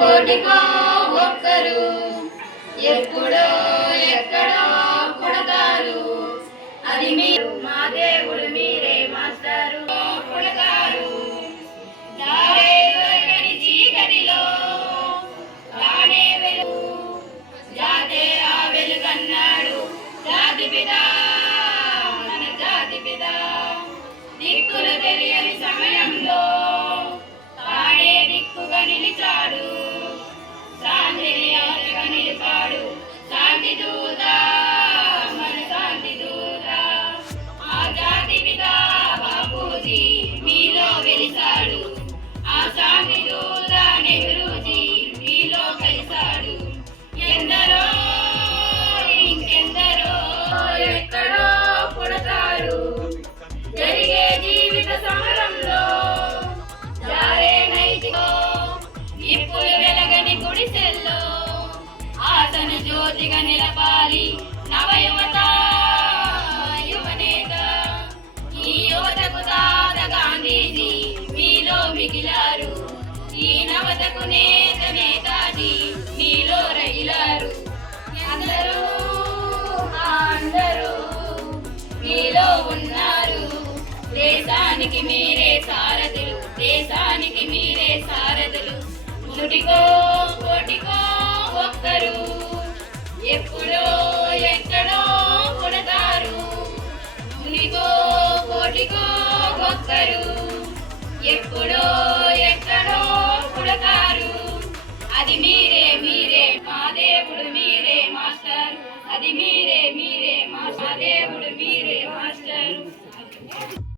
కోటికో ఒక్కరు ఎప్పుడో ఎక్కడో పుడతారు. అది మీరు మా దేవుడు మీరే మాస్టారు. పుడతారు దారే దొరకని చీకటిలో తానే వెలుగు జాతే ఆ వెలుగన్నాడు జాతి పిత మన జాతి పిత. దిక్కులు తెలియని సమయంలో తానే దిక్కుగా నిలిచాడు. శాంతిని ఆశగా నిలిపాడు. శాంతి దూత మన శాంతి దూత. ఆ జాతి పిత బాపూజీ మీలో వెలిసాడు. ఆ శాంతి దూత నెహ్రూజీ మీలో కలిశాడు. ఎందరో ఇంకెందరో ఎక్కడో పుడతారు. జరిగే జీవిత సమరంలో జారే నైతికో నిప్పులు వెలగని గుడిసెల్లో ఆశను జ్యోతిగా నిలపాలి నవయువత యువనేత. ఈ యువతకు తాత గాంధీజీ మీలో మిగిలారు. ఈ నవతకు నేత నేతాజీ మీలో రగిలారు. అందరూ అందరూ మీలో ఉన్నారు. దేశానికి మీరే సారథులు. దేశానికి మీరే సారథులు. నుటికో కోటికో ఒక్కరు ఎప్పుడో ఎక్కడో పుడతారు. నునికో కోటికో ఒక్కరు ఎప్పుడో ఎక్కడో పుడతారు. అది మీరే మీరే మా దేవుడు మీరే మాస్టర్. అది మీరే మీరే మా దేవుడు మీరే మాస్టర్.